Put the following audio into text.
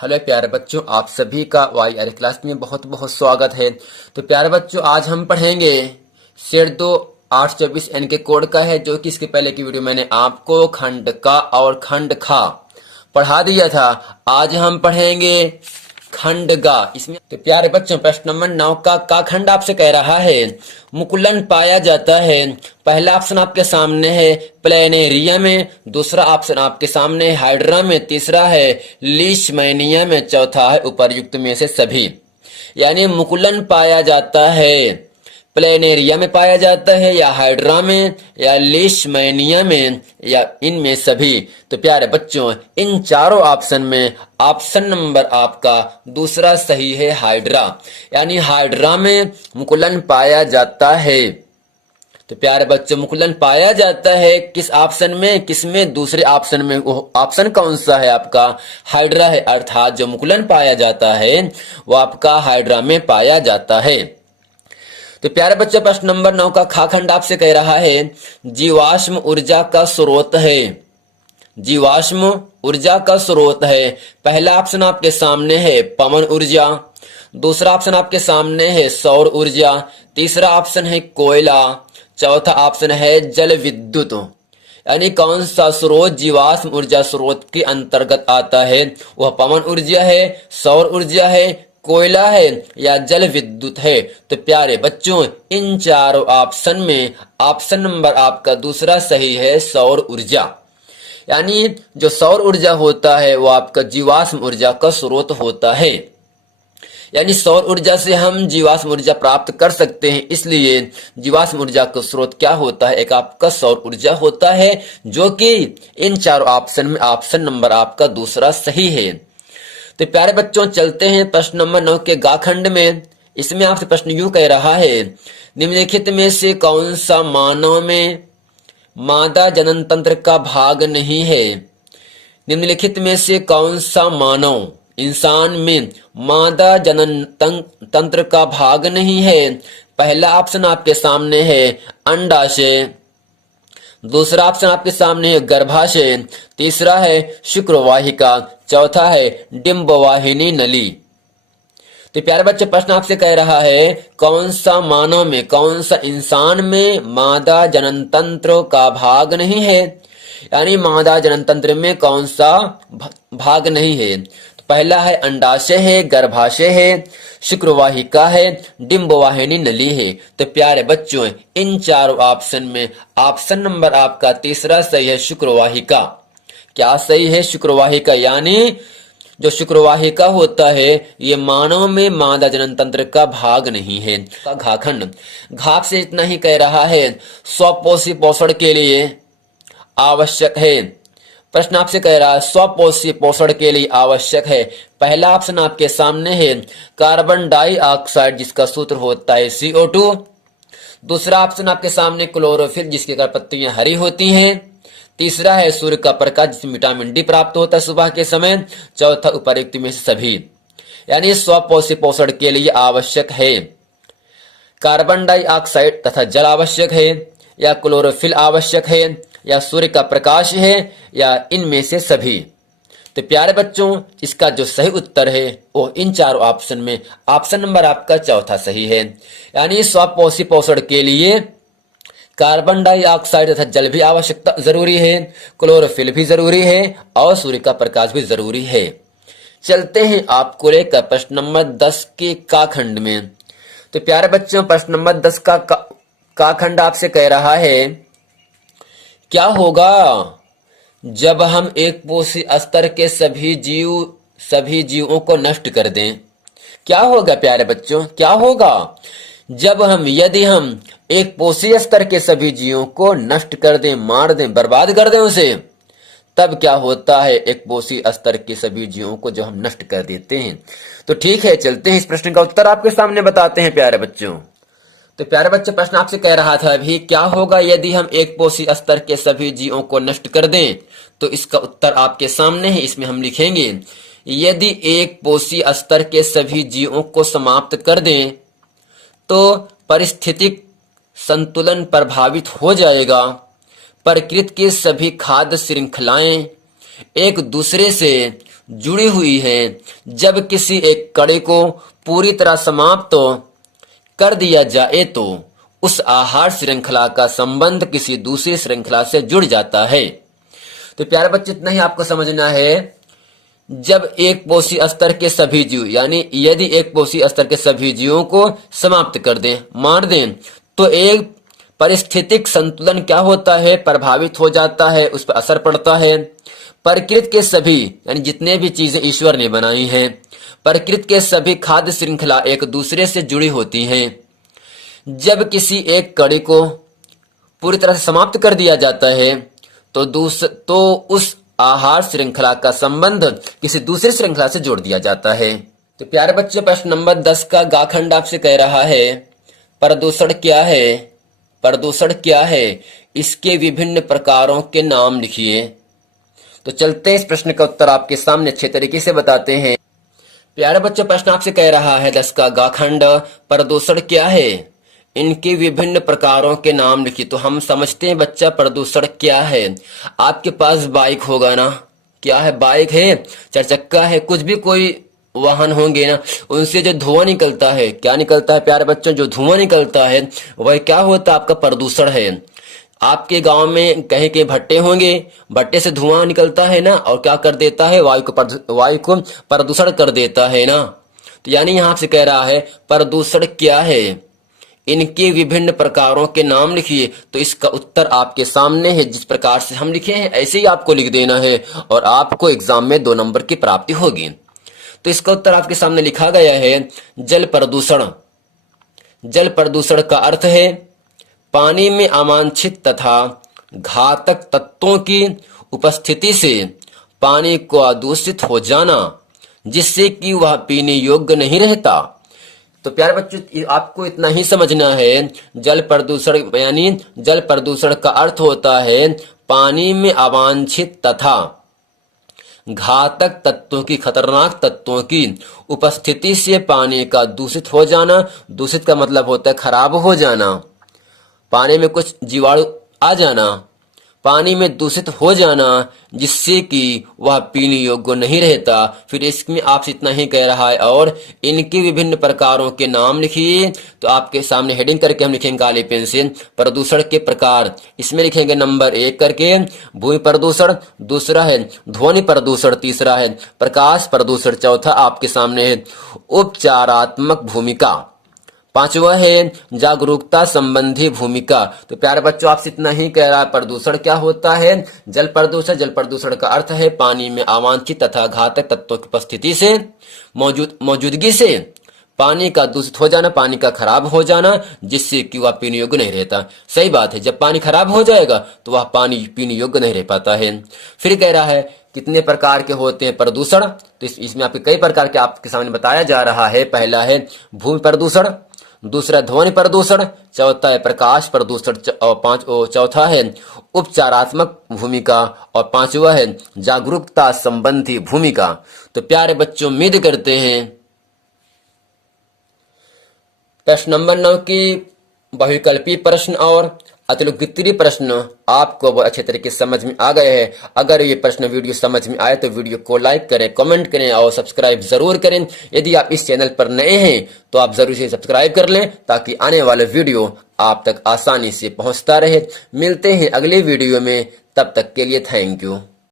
Hello प्यारे बच्चों, आप सभी का YR क्लास में बहुत बहुत स्वागत है। तो प्यारे बच्चों, आज हम पढ़ेंगे सेट 2 824 एन के कोड का है, जो कि इसके पहले की वीडियो मैंने आपको खंड का और खंड खा पढ़ा दिया था। आज हम पढ़ेंगे खंड गा। इसमें तो प्यारे बच्चों, प्रश्न नंबर 9 का खंड आपसे कह रहा है मुकुलन पाया जाता है। पहला ऑप्शन आपके सामने है प्लेनेरिया में, दूसरा ऑप्शन आपके सामने है हाइड्रा में, तीसरा है लीशमैनिया में, चौथा है उपर्युक्त में से सभी। यानी मुकुलन पाया जाता है प्लेनेरिया में पाया जाता है, या हाइड्रा में, या लीशमैनिया में, या इनमें सभी। तो प्यारे बच्चों, इन चारों ऑप्शन में ऑप्शन नंबर आपका दूसरा सही है, हाइड्रा। यानी हाइड्रा में मुकुलन पाया जाता है। तो प्यारे बच्चों, मुकुलन पाया जाता है किस ऑप्शन में, किसमें? दूसरे ऑप्शन में। वो ऑप्शन कौन सा है आपका? हाइड्रा है। अर्थात जो मुकुलन पाया जाता है वो आपका हाइड्रा में पाया जाता है। तो प्यारे बच्चों, प्रश्न नंबर 9 का खा खंड आपसे कह रहा है जीवाश्म ऊर्जा का स्रोत है। जीवाश्म ऊर्जा का स्रोत है। पहला ऑप्शन आपके सामने है पवन ऊर्जा, दूसरा ऑप्शन आपके सामने है सौर ऊर्जा, तीसरा ऑप्शन है कोयला, चौथा ऑप्शन है जल विद्युत। यानी कौन सा स्रोत जीवाश्म ऊर्जा स्रोत के अंतर्गत आता है? वह पवन ऊर्जा है, सौर ऊर्जा है, कोयला है, या जल विद्युत है। तो प्यारे बच्चों, इन चारों ऑप्शन में ऑप्शन नंबर आपका दूसरा सही है, सौर ऊर्जा। यानी जो सौर ऊर्जा होता है वो आपका जीवाश्म ऊर्जा का स्रोत होता है। यानी सौर ऊर्जा से हम जीवाश्म ऊर्जा प्राप्त कर सकते हैं, इसलिए जीवाश्म ऊर्जा का स्रोत क्या होता है? एक आपका सौर ऊर्जा होता है, जो कि इन चारों ऑप्शन में ऑप्शन नंबर आपका दूसरा सही है। तो प्यारे बच्चों, चलते हैं प्रश्न नंबर 9 के गा खंड में। इसमें आपसे प्रश्न यूं कह रहा है निम्नलिखित में से कौन सा मानव में मादा जनन तंत्र का भाग नहीं है? निम्नलिखित में से कौन सा मानव इंसान में मादा जनन तंत्र का भाग नहीं है? पहला ऑप्शन आपके सामने है अंडाशय, दूसरा ऑप्शन आपके सामने है गर्भाशय, तीसरा है शुक्रवाहिका, चौथा है डिंबवाहिनी नली। तो प्यारे बच्चे, प्रश्न आपसे कह रहा है कौन सा मानव में, कौन सा इंसान में मादा जनन तंत्र का भाग नहीं है? यानी मादा जनन तंत्र में कौन सा भाग नहीं है? तो पहला है अंडाशय है, गर्भाशय है, शुक्रवाहिका है, डिंबवाहिनी नली है। तो प्यारे बच्चों, इन चारों ऑप्शन में ऑप्शन नंबर आपका तीसरा सही है, शुक्रवाहिका। क्या सही है? शुक्रवाहिका। यानी जो शुक्रवाहिका होता है ये मानव में मादा जनन तंत्र का भाग नहीं है। घाखंड घाप से इतना ही कह रहा है स्वपोषी पोषण के लिए आवश्यक है। प्रश्न आपसे कह रहा है स्वपोषी पोषण के लिए आवश्यक है। पहला ऑप्शन आपके सामने है कार्बन डाइऑक्साइड, जिसका सूत्र होता है CO2, दूसरा ऑप्शन आपके सामने क्लोरोफिल, जिसकी पत्तियां हरी होती हैं, तीसरा है सूर्य का प्रकाश, जिसमें विटामिन डी प्राप्त होता है सुबह के समय, चौथा उपर्युक्त में से सभी। यानी स्वपोषी पोषण के लिए आवश्यक है कार्बन डाइऑक्साइड तथा जल आवश्यक है, या क्लोरोफिल आवश्यक है, या सूर्य का प्रकाश है, या इनमें से सभी। तो प्यारे बच्चों, इसका जो सही उत्तर है वो इन चारों ऑप्शन में ऑप्शन नंबर आपका चौथा सही है। यानी स्वपोषी पोषण के लिए कार्बन डाइऑक्साइड तथा जल भी आवश्यकता जरूरी है, क्लोरोफिल भी जरूरी है, और सूर्य का प्रकाश भी जरूरी है। चलते हैं आपको लेकर प्रश्न नंबर 10 के का खंड में। तो प्यारे बच्चों, प्रश्न नंबर 10 का खंड आपसे कह रहा है क्या होगा जब हम एक पोषी स्तर के सभी जीवों को नष्ट कर दें? क्या होगा प्यारे बच्चों? क्या होगा जब यदि हम एक पोषी स्तर के सभी जीवों को नष्ट कर दें, मार दें, बर्बाद कर दें उसे? तब क्या होता है एक पोषी स्तर के सभी जीवों को जब हम नष्ट कर देते हैं? तो ठीक है, चलते हैं इस प्रश्न का उत्तर आपके सामने बताते हैं प्यारे बच्चों। तो प्यारे बच्चों, प्रश्न आपसे कह रहा था अभी क्या होगा यदि हम एक पोषी स्तर के सभी जीवों को नष्ट कर दें? तो इसका उत्तर आपके सामने है। इसमें हम लिखेंगे यदि एक पोषी स्तर के सभी जीवों को समाप्त कर दें तो पारिस्थितिक संतुलन प्रभावित हो जाएगा। प्रकृति की सभी खाद्य श्रृंखलाएं एक दूसरे से जुड़ी हुई हैं। जब किसी एक कड़ी को पूरी तरह समाप्त कर दिया जाए तो उस आहार श्रृंखला का संबंध किसी दूसरी श्रृंखला से जुड़ जाता है। तो प्यारे बच्चे, इतना ही आपको समझना है। जब एक पोषी स्तर के सभी जीव, यानी यदि एक पोषी स्तर के सभी जीवों को समाप्त कर दें, मार दें, तो एक पारिस्थितिक संतुलन क्या होता है, प्रभावित हो जाता है, उस पर असर पड़ता है। प्रकृति के सभी, यानी जितने भी चीजें ईश्वर ने बनाई हैं, प्रकृति के सभी खाद्य श्रृंखला एक दूसरे से जुड़ी होती हैं। जब किसी एक कड़ी को पूरी तरह से समाप्त कर दिया जाता है तो उस आहार श्रृंखला का संबंध किसी दूसरी श्रृंखला से जोड़ दिया जाता है। तो प्यारे बच्चों, प्रश्न नंबर 10 का गाखंड आपसे कह रहा है, प्रदूषण क्या है? प्रदूषण क्या है? इसके विभिन्न प्रकारों के नाम लिखिए। तो चलते हैं, इस प्रश्न का उत्तर आपके सामने अच्छे तरीके से बताते हैं। प्यारे बच्चों, प्रश्न आपसे कह रहा है 10 का गाखंड, प्रदूषण क्या है? इनके विभिन्न प्रकारों के नाम लिखिए। तो हम समझते हैं बच्चा, प्रदूषण क्या है। आपके पास बाइक होगा ना, क्या है? बाइक है, चार चक्का है, कुछ भी कोई वाहन होंगे ना, उनसे जो धुआं निकलता है, क्या निकलता है प्यारे बच्चों? जो धुआं निकलता है वह क्या होता है? आपका प्रदूषण है। आपके गांव में कहीं के भट्टे होंगे, भट्टे से धुआं निकलता है ना, और क्या कर देता है? वायु को प्रदूषण कर देता है ना। तो यानी यहां से कह रहा है प्रदूषण क्या है, इनके विभिन्न प्रकारों के नाम लिखिए। तो इसका उत्तर आपके सामने है। जिस प्रकार से हम लिखे हैं ऐसे ही आपको लिख देना है और आपको एग्जाम में 2 नंबर की प्राप्ति होगी। तो इसका उत्तर आपके सामने लिखा गया है, जल प्रदूषण। जल प्रदूषण का अर्थ है पानी में अवांछित तथा घातक तत्वों की उपस्थिति से पानी को दूषित हो जाना, जिससे कि वह पीने योग्य नहीं रहता। तो प्यारे बच्चों, आपको इतना ही समझना है। जल प्रदूषण यानी जल प्रदूषण का अर्थ होता है पानी में अवांछित तथा घातक तत्वों की, खतरनाक तत्वों की उपस्थिति से पानी का दूषित हो जाना। दूषित का मतलब होता है खराब हो जाना, पानी में कुछ जीवाणु आ जाना, पानी में दूषित हो जाना, जिससे कि वह पीने योग्य नहीं रहता। फिर इसमें आपसे इतना ही कह रहा है, और इनके विभिन्न प्रकारों के नाम लिखिए। तो आपके सामने हेडिंग करके हम लिखेंगे काले पेन से, प्रदूषण के प्रकार। इसमें लिखेंगे नंबर 1 करके भूमि प्रदूषण, दूसरा है ध्वनि प्रदूषण, तीसरा है प्रकाश प्रदूषण, चौथा आपके सामने है उपचारात्मक भूमिका, पांचवा है जागरूकता संबंधी भूमिका। तो प्यारे बच्चों, आपसे इतना ही कह रहा है प्रदूषण क्या होता है। जल प्रदूषण, जल प्रदूषण का अर्थ है पानी में अवांछित तथा घातक तत्वों की उपस्थिति से, मौजूदगी से पानी का दूषित हो जाना, पानी का खराब हो जाना, जिससे कि वह पीने योग्य नहीं रहता। सही बात है, जब पानी खराब हो जाएगा तो वह पानी पीने योग्य नहीं रह पाता है। फिर कह रहा है कितने प्रकार के होते हैं प्रदूषण। तो इसमें आपके कई प्रकार के आपके सामने बताया जा रहा है। पहला है भूमि प्रदूषण, दूसरा ध्वनि प्रदूषण, चौथा है प्रकाश प्रदूषण, और चौथा है उपचारात्मक भूमिका, और पांचवा है जागरूकता संबंधी भूमिका। तो प्यारे बच्चों, उम्मीद करते हैं प्रश्न नंबर 9 की बहुविकल्पी प्रश्न और अतिलोकप्रिय प्रश्न आपको बहुत अच्छे तरीके से समझ में आ गए हैं। अगर ये प्रश्न वीडियो समझ में आए तो वीडियो को लाइक करें, कमेंट करें और सब्सक्राइब जरूर करें। यदि आप इस चैनल पर नए हैं तो आप जरूर से सब्सक्राइब कर लें, ताकि आने वाले वीडियो आप तक आसानी से पहुंचता रहे। मिलते हैं अगले वीडियो में, तब तक के लिए थैंक यू।